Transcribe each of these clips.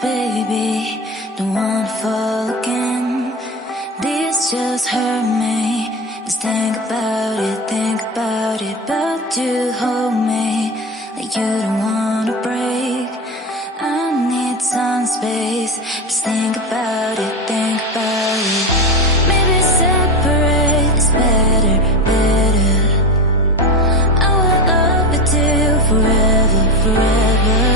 baby, don't wanna fall again. This just hurt me. Just think about it, but you hold me like you don't wanna break. I need some space. Just think about it, maybe separate is better, better. I will love you till forever, forever.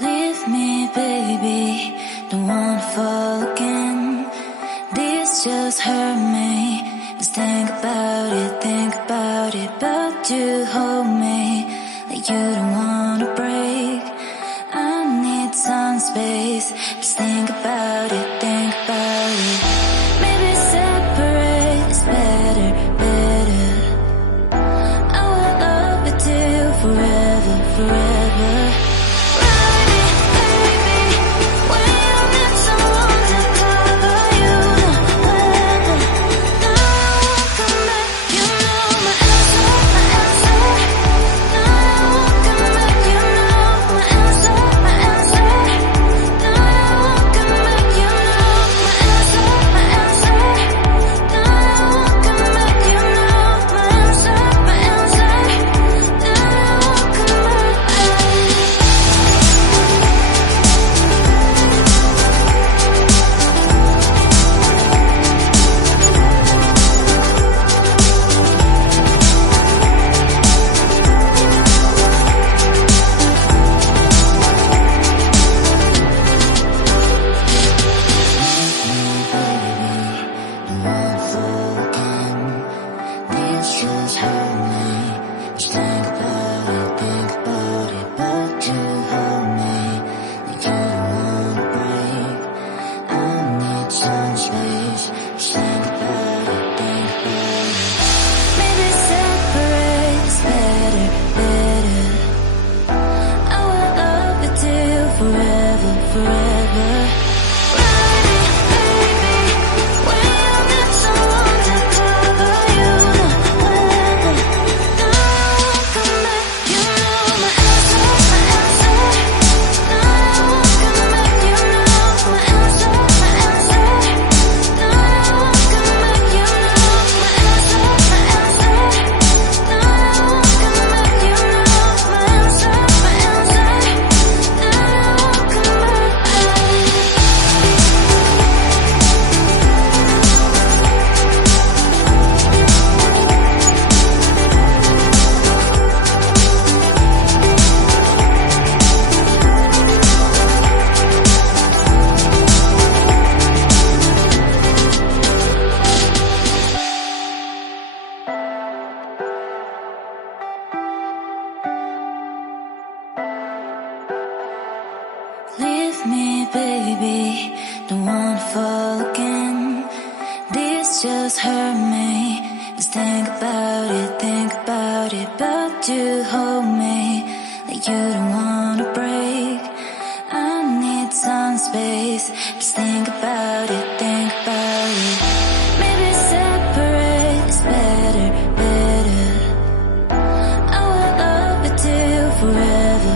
Leave me, baby, don't wanna fall again. This just hurt me. Just think about it, but you hold me like you don't wanna break. I need some space. Just think about it, maybe separate is better, better. I will love you till forever, forever. me, baby. Don't wanna fall again. This just hurt me. Just think about it. But you hold me like you don't wanna break. I need some space. Just think about it. Maybe separate is better. I will love you till forever.